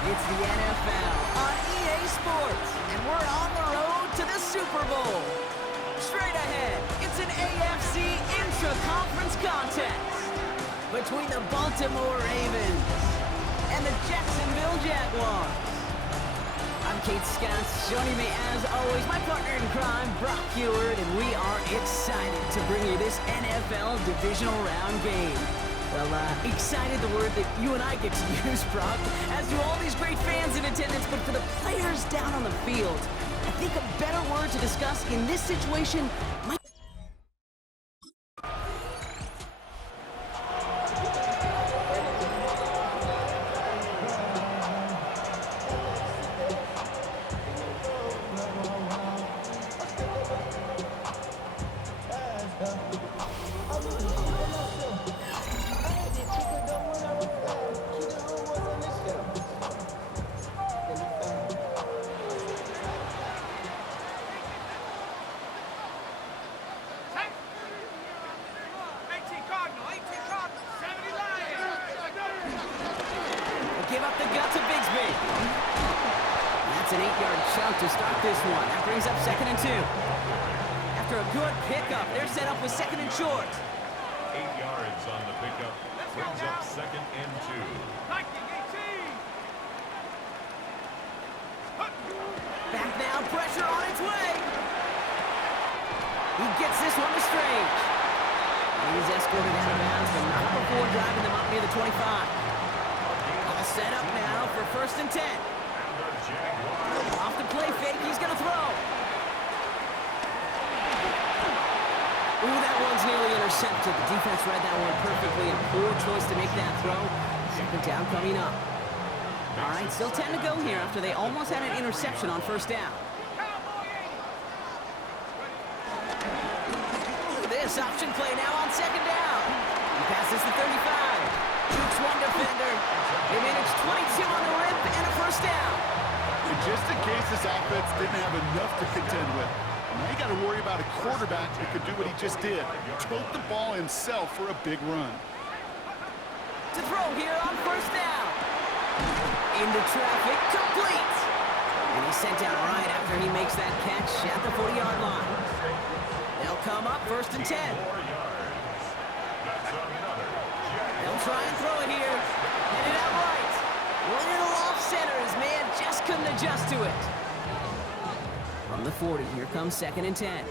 It's the NFL on EA Sports, and we're on the road to the Super Bowl. Straight ahead, it's an AFC intra-conference contest between the Baltimore Ravens and the Jacksonville Jaguars. I'm Kate Scott, joining me as always, my partner in crime, Brock Heward, and we are excited to bring you this NFL divisional round game. Well, excited, the word that you and I get to use, Brock, as do all these great fans in attendance, but for the players down on the field, I think a better word to discuss in this situation might... Give up the gut to Bigsby. That's an 8-yard chunk to start this one. That brings up 2nd and 2. After a good pickup, they're set up with 2nd and short. 8 yards on the pickup. Brings up 2nd and 2. Back now, pressure on its way. He gets this one to Strange. He's escorted out of bounds, but not before driving them up near the 25. Set up now for 1st and 10. Off the play fake, he's going to throw. Ooh, that one's nearly intercepted. The defense read that one perfectly, and poor choice to make that throw. 2nd down coming up. All right, still 10 to go here after they almost had an interception on 1st down. This option play now on 2nd down. He passes the 35. Shoots one defender. They managed 22 on the rip and a 1st down. And just in case this offense didn't have enough to contend with, now you got to worry about a quarterback that could do what he just did. Tote the ball himself for a big run. To throw here on 1st down. Into traffic, complete. And he's sent down right after he makes that catch at the 40-yard line. They'll come up 1st and 10. They'll try and throw it here. Headed out right. Little off center. His man just couldn't adjust to it. From the 40, here comes 2nd and 10. Here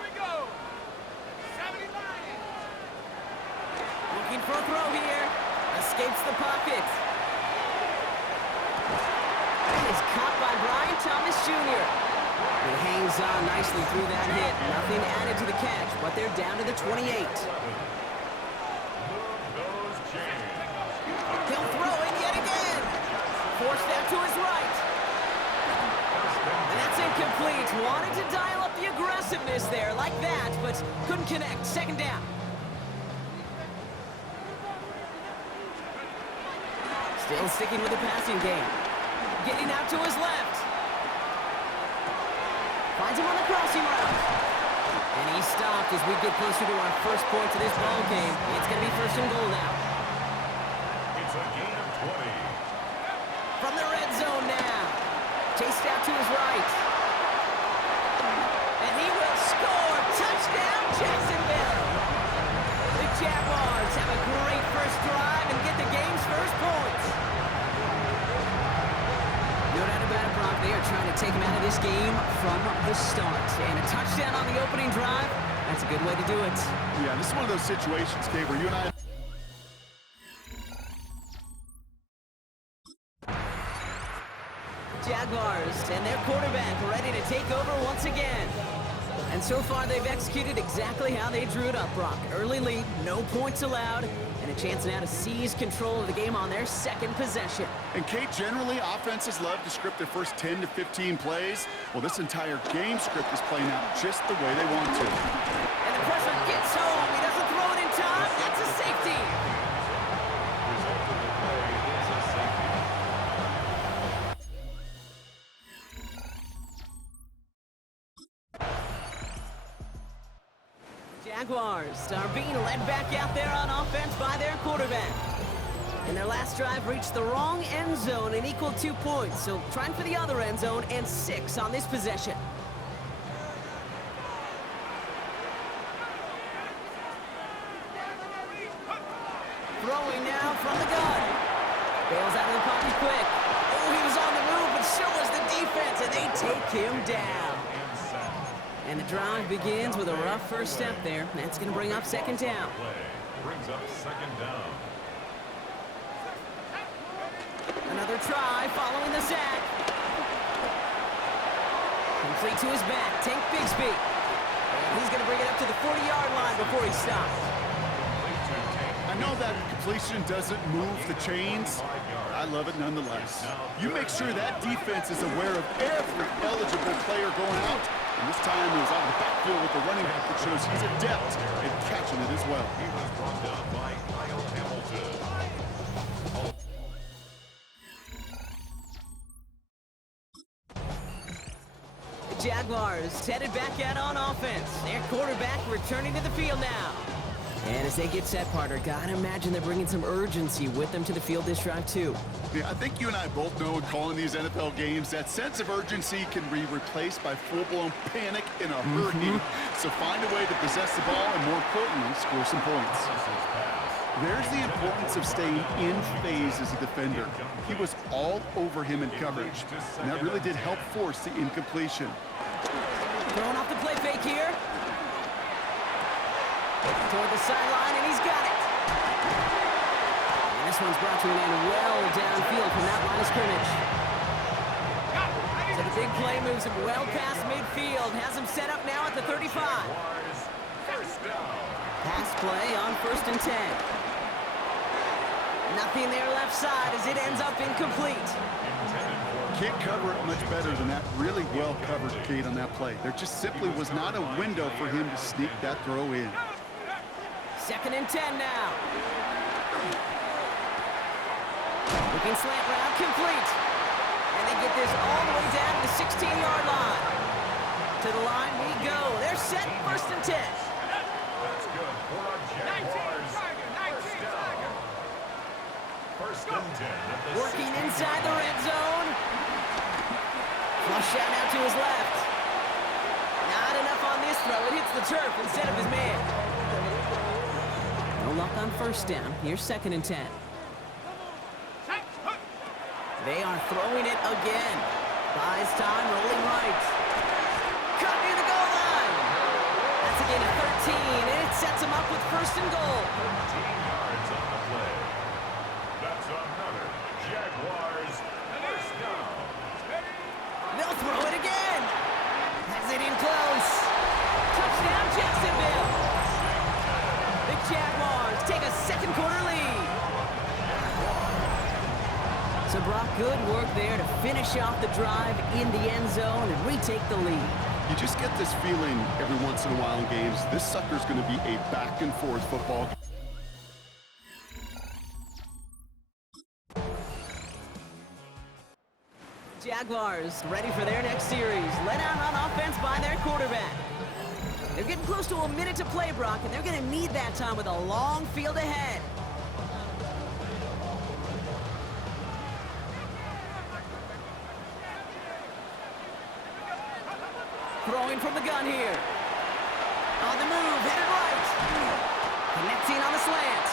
we go. 79. Looking for a throw here. Escapes the pocket. And is caught by Brian Thomas Jr. He hangs on nicely through that hit. Nothing added to the catch, but they're down to the 28. He'll throw it yet again. Forced out to his right. And that's incomplete. Wanted to dial up the aggressiveness there like that, but couldn't connect. 2nd down. Still sticking with the passing game. Getting out to his left. Finds him on the crossing route. And he's stopped as we get closer to our first point to this ball game. It's going to be 1st and goal now. It's a gain of 20. From the red zone now. Chased out to his right. And he will score. Touchdown, Jacksonville. The Jaguars have a great first drive and get the game's first points. No doubt about it, Brock. They are trying to take him out of this game from the start. And a touchdown on the opening drive, that's a good way to do it. Yeah, this is one of those situations, Kate, where you and I... Jaguars and their quarterback ready to take over once again. And so far, they've executed exactly how they drew it up, Brock. Early lead, no points allowed, and a chance now to seize control of the game on their 2nd possession. And Kate, generally, offenses love to script their first 10 to 15 plays. Well, this entire game script is playing out just the way they want to. And the pressure gets home. He doesn't throw it in time. That's a safety. Result of the play is a safety. Jaguars are being led back out there on offense by their quarterback. And their last drive reached the wrong end zone and equaled 2 points. So trying for the other end zone and 6 on this possession. Throwing now from the gun. Bails out of the pocket quick. Oh, he was on the move, but so was the defense, and they take him down. And the drive begins with a rough first step there. That's going to bring up second down. Brings up second down. Another try following the sack. Complete to his back, Tank Bigsby. And he's going to bring it up to the 40-yard line before he stops. I know that completion doesn't move the chains. I love it nonetheless. You make sure that defense is aware of every eligible player going out. And this time he was out of the backfield with the running back that shows he's adept at catching it as well. He was brought down by Kyle Hamilton. Jaguars headed back out on offense. Their quarterback returning to the field now. And as they get set, partner, gotta imagine they're bringing some urgency with them to the field this drive, too. Yeah, I think you and I both know in calling these NFL games, that sense of urgency can be replaced by full-blown panic in a hurry. So find a way to possess the ball and, more importantly, score some points. There's the importance of staying in phase as a defender. He was all over him in coverage, and that really did help force the incompletion. Throwing off the play fake here. Toward the sideline, and he's got it. And this one's brought to an end well downfield from that line of scrimmage. So the big play moves him well past midfield, has him set up now at the 35. Pass play on 1st and 10. Nothing there left side as it ends up incomplete. Can't cover it much better than that really well covered Kate on that play. There just simply was not a window for him to sneak that throw in. 2nd and 10 now. Looking slant route complete. And they get this all the way down to the 16-yard line. To the line we go. They're set 1st and 10. That's good for our Jaguars. First and 10 at the Working inside the red zone. Flush out out to his left. Not enough on this throw. It hits the turf instead of his man. No luck on 1st down. Here's 2nd and 10. They are throwing it again. Buys time, rolling right. Cut near the goal line. That's a gain of 13, and it sets him up with 1st and goal. 13 yards on the play. That's another Jaguars first down. They'll throw it again. Has it in close. Touchdown, Jacksonville. The Jaguars take a second quarter lead. So Brock, good work there to finish off the drive in the end zone and retake the lead. You just get this feeling every once in a while in games. This sucker's going to be a back-and-forth football. Jaguars ready for their next series. Let out on offense by their quarterback. They're getting close to a minute to play, Brock, and they're going to need that time with a long field ahead. Throwing from the gun here. On the move, headed right. Connecting on the slant.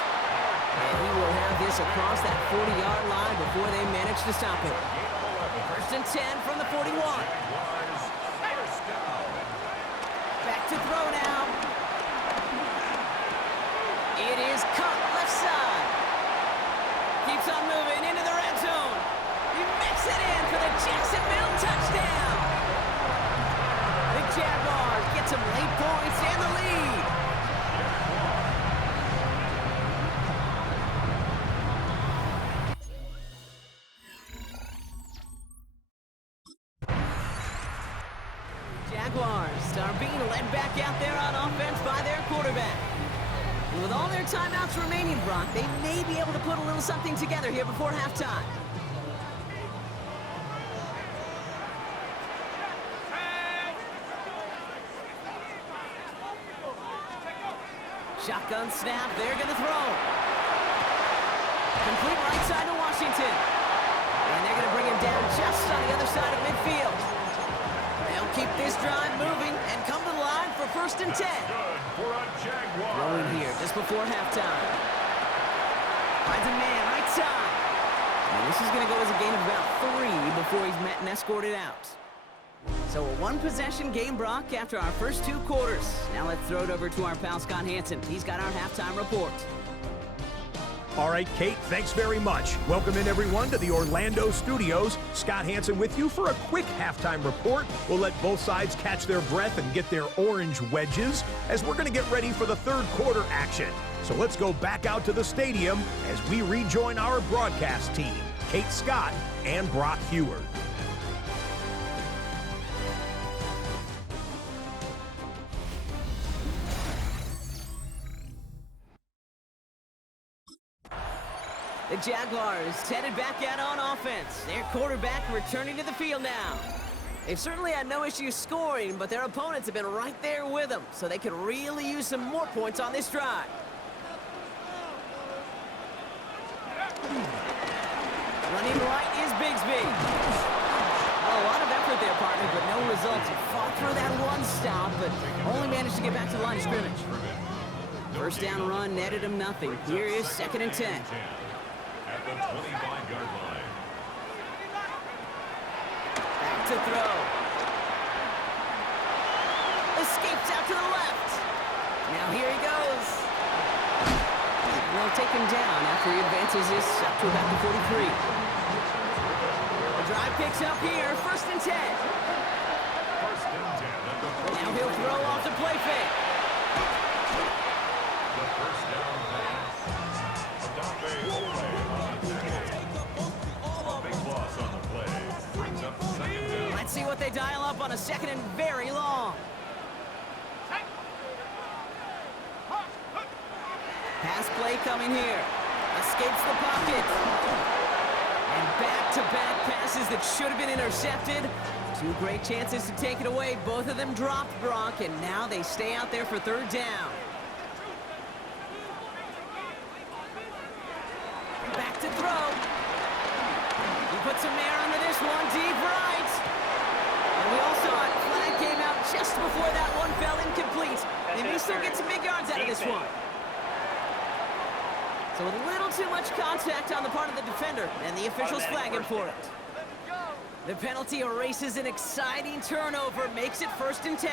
And he will have this across that 40-yard line before they manage to stop it. 1st and 10 from the 41. Back to throw now. It is cut left side. Keeps on moving into the red zone. He makes it in for the Jacksonville touchdown. The Jaguars get some late points and the lead. Jaguars are being led back out there on offense by their quarterback. And with all their timeouts remaining, Brock, they may be able to put a little something together here before halftime. Shotgun snap, they're going to throw. Complete right side to Washington. And they're going to bring him down just on the other side of midfield. They'll keep this drive moving and come to the line for 1st and 10. Good for a Jaguar. Rolling here just before halftime. Finds a man right side. And this is going to go as a gain of about 3 before he's met and escorted out. So a one-possession game, Brock, after our first 2 quarters. Now let's throw it over to our pal Scott Hansen. He's got our halftime report. All right, Kate, thanks very much. Welcome in, everyone, to the Orlando studios. Scott Hansen with you for a quick halftime report. We'll let both sides catch their breath and get their orange wedges as we're going to get ready for the 3rd quarter action. So let's go back out to the stadium as we rejoin our broadcast team, Kate Scott and Brock Heward. The Jaguars headed back out on offense. Their quarterback returning to the field now. They've certainly had no issues scoring, but their opponents have been right there with them, so they could really use some more points on this drive. Running right is Bigsby. Oh, a lot of effort there, partner, but no results. He fought through that one stop, but only managed to get back to the line of scrimmage. First down run netted him nothing. Here is 2nd and 10. At the 25-yard line. Back to throw. Escapes out to the left. Now here he goes. And they'll take him down after he advances this up to about the 43. The drive picks up here, 1st and 10. 1st and 10 at the 40. Now he'll throw off the play fake. The 1st down pass. Adolphe Ole on the tackle. A big loss on the play. Brings up 2nd down. Let's see what they dial up on a 2nd and very long. Pass play coming here. Escapes the pocket. And back-to-back passes that should have been intercepted. 2 great chances to take it away. Both of them dropped, Brock, and now they stay out there for 3rd down. Back to throw. He puts some air under this one, deep right. And we all saw it. Flag came out just before that one fell incomplete. They may still get some big yards out of this one. So a little too much contact on the part of the defender, and the officials flag him for it. The penalty erases an exciting turnover, makes it 1st and 10.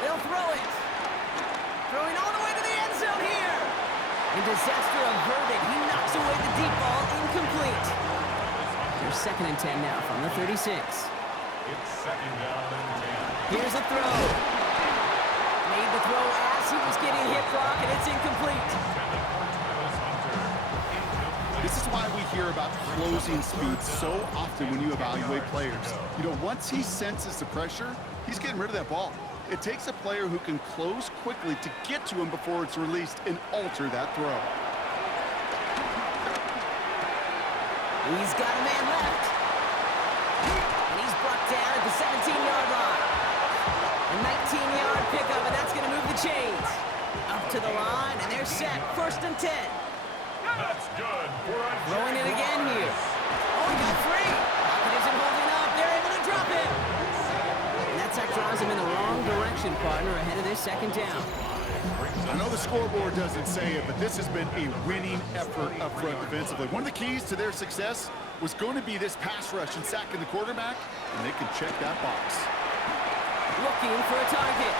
They'll throw it. Throwing all the way to the end zone here. And disaster averted. He knocks away the deep ball, incomplete. There's 2nd and 10 now from the 36. It's 2nd down and 10. Here's a throw. Made the throw as he was getting hit, Brock, and it's incomplete. This is why we hear about closing speed so often when you evaluate players. You know, once he senses the pressure, he's getting rid of that ball. It takes a player who can close quickly to get to him before it's released and alter that throw. He's got a man left. And he's brought down at the 17-yard line. A 19-yard pickup, and that's going to move the chains. Up to the line, and they're set. 1st and 10. That's good for a Throwing it again here. Oh, he got 3. Pocket isn't holding up. They're able to drop him. And that sack drives him in the wrong direction, partner, ahead of this 2nd down. I know the scoreboard doesn't say it, but this has been a winning effort up front defensively. One of the keys to their success was going to be this pass rush and sacking the quarterback, and they can check that box. Looking for a target.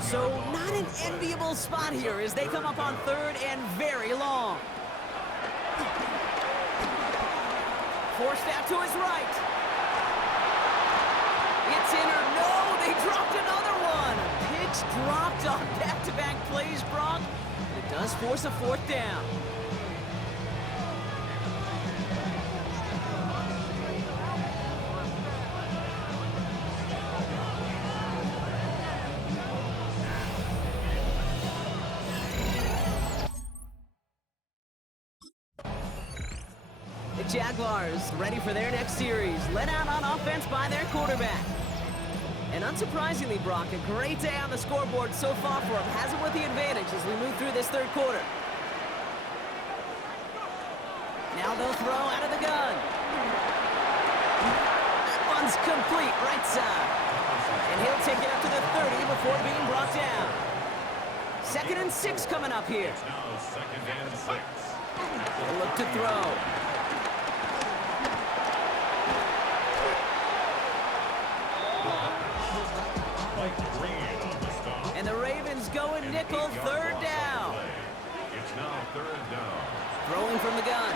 So not an enviable spot here as they come up on 3rd and very long. Forced out to his right. It's in or no, they dropped another one. Picks dropped on back-to-back plays, Brock. It does force a 4th down. Jaguars ready for their next series, led out on offense by their quarterback. And unsurprisingly, Brock, a great day on the scoreboard so far for him. Has him with the advantage as we move through this third quarter. Now they'll throw out of the gun. That one's complete, right side. And he'll take it up to the 30 before being brought down. 2nd and 6 coming up here. It's now 2nd and 6. They'll look to throw. Mike Green on the stop. And the Ravens go in nickel, 3rd down. It's now 3rd down. Throwing from the gun.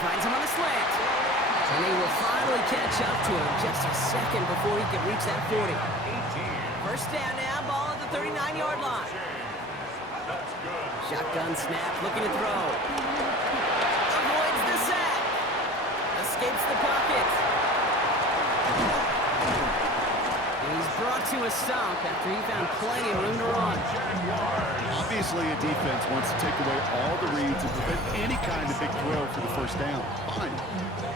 Finds him on the slant. And they will finally catch up to him just a second before he can reach that 40. 18. 1st down now, ball at the 39-yard line. That's good. Shotgun snap, looking to throw. Avoids the sack. Escapes the pocket. He's brought to a stop after he found plenty of room to run. Obviously, a defense wants to take away all the reads and prevent any kind of big throw for the 1st down. Fine.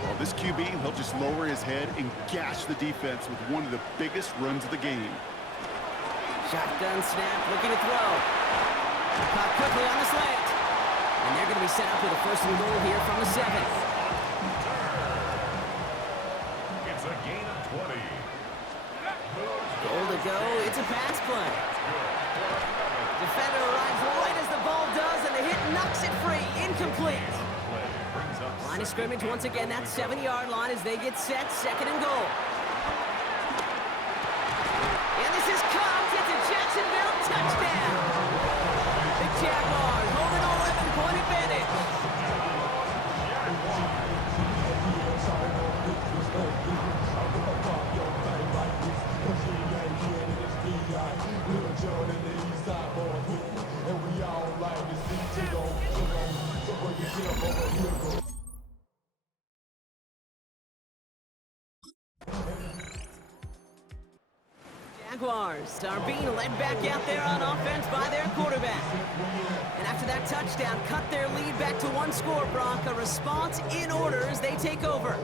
Well, this QB, he'll just lower his head and gash the defense with one of the biggest runs of the game. Shotgun snap, looking to throw. Caught quickly on the slant. And they're going to be set up with a 1st and goal here from the 7. It's a gain of 20. Goal to go. It's a pass play. Defender arrives right as the ball does, and the hit knocks it free. Incomplete. Line of scrimmage once again, that 7-yard line as they get set. 2nd and goal. And this is caught. It's a Jacksonville touchdown. The Jaguars hold an 11-point advantage. Jaguars are being led back out there on offense by their quarterback. And after that touchdown, cut their lead back to 1 score, Brock. A response in order as they take over.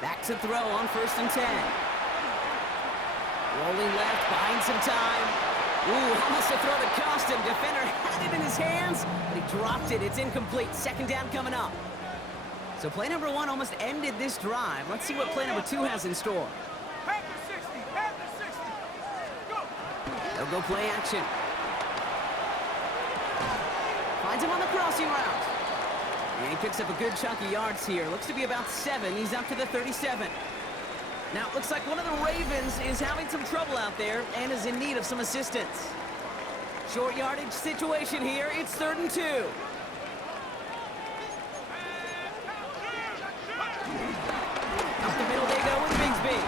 Back to throw on 1st and 10. Rolling left, buying some time. Ooh, almost a throw that cost him. Defender had it in his hands, but he dropped it. It's incomplete. 2nd down coming up. So play number 1 almost ended this drive. Let's see what play number 2 has in store. Panther 60, Panther 60. Go. They'll go play action. Finds him on the crossing route. And he picks up a good chunk of yards here. Looks to be about 7. He's up to the 37. Now, it looks like one of the Ravens is having some trouble out there and is in need of some assistance. Short yardage situation here. It's 3rd and 2. Up the middle they go with Bigsby.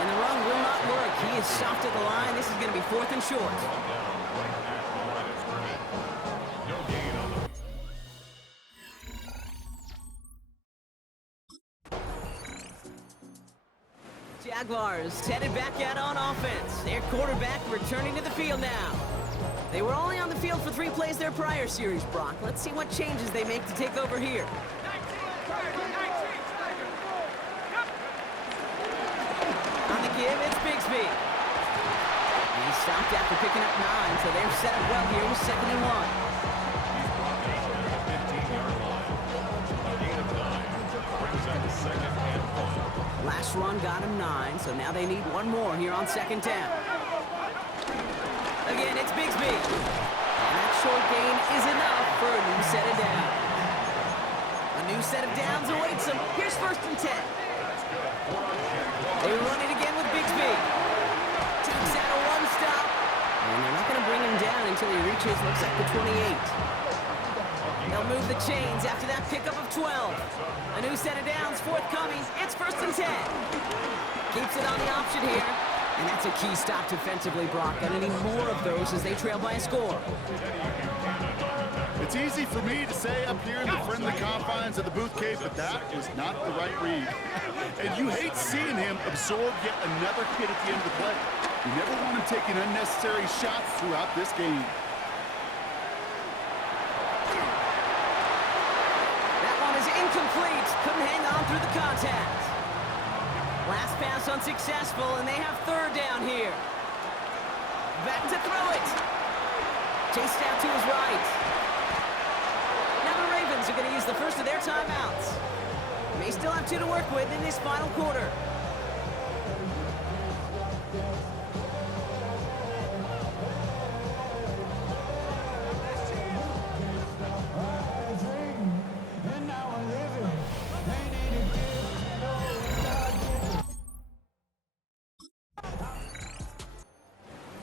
And the run will not work. He is soft at the line. This is going to be 4th and short. Jaguars headed back out on offense. Their quarterback returning to the field now. They were only on the field for 3 plays their prior series, Brock. Let's see what changes they make to take over here. On the give, it's Bigsby. He stopped after picking up 9, so they're set up well here with 2nd and 1. He's brought down at the 15-yard line. A gain of 9 brings up 2nd and 1. Last run got him 9, so now they need 1 more here on 2nd down. Again, it's Bigsby. And that short gain is enough for a new set of downs. A new set of downs awaits them. Here's 1st and 10. They run it again with Bigsby. Takes out a 1-stop. And they're not going to bring him down until he reaches, looks like the 28. They'll move the chains after that pickup of 12. A new set of downs forthcoming. It's 1st and 10. Keeps it on the option here. And that's a key stop defensively, Brock. Gonna need more of those as they trail by a score. It's easy for me to say up here in the friendly confines of the booth cave, but that was not the right read. And you hate seeing him absorb yet another hit at the end of the play. You never want him taking unnecessary shots throughout this game. That one is incomplete. Couldn't hang on through the contact. Last pass unsuccessful, and they have third down here. Back to throw it. Chased out to his right. Now the Ravens are going to use the first of their timeouts. They still have 2 to work with in this final quarter.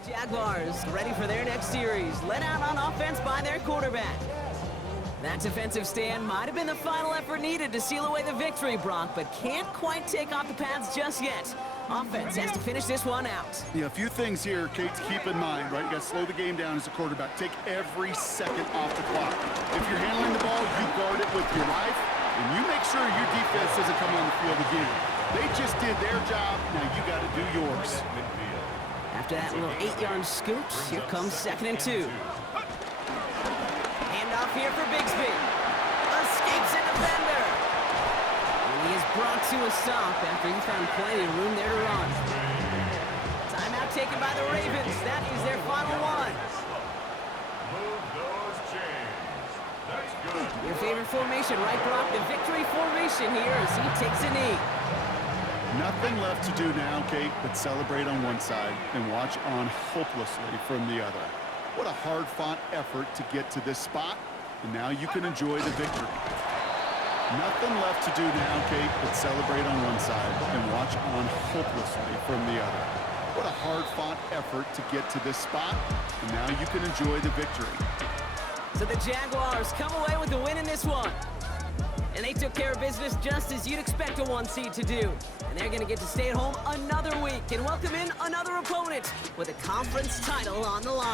Jaguars ready for their next series, led out on offense by their quarterback. That defensive stand might have been the final effort needed to seal away the victory, Brock, but can't quite take off the pads just yet. Offense has to finish this one out. Yeah, a few things here, Kate, to keep in mind, right? You got to slow the game down as a quarterback. Take every second off the clock. If you're handling the ball, you guard it with your life, and you make sure your defense doesn't come on the field again. They just did their job. Now you got to do yours. After that little 8-yard scoop, here comes 2nd and 2. Handoff here for Bigsby. Escapes a defender. And he is brought to a stop after he found plenty of room there to run. Timeout taken by the Ravens. That is their final one. Move those chains. That's good. Your favorite formation, right, Brock? The victory formation here as he takes a knee. Nothing left to do now, Kate, but celebrate on one side and watch on hopelessly from the other. What a hard-fought effort to get to this spot, and now you can enjoy the victory. Nothing left to do now, Kate, but celebrate on one side and watch on hopelessly from the other. What a hard-fought effort to get to this spot, and now you can enjoy the victory. So the Jaguars come away with the win in this one. And they took care of business just as you'd expect a 1 seed to do. And they're going to get to stay at home another week and welcome in another opponent with a conference title on the line.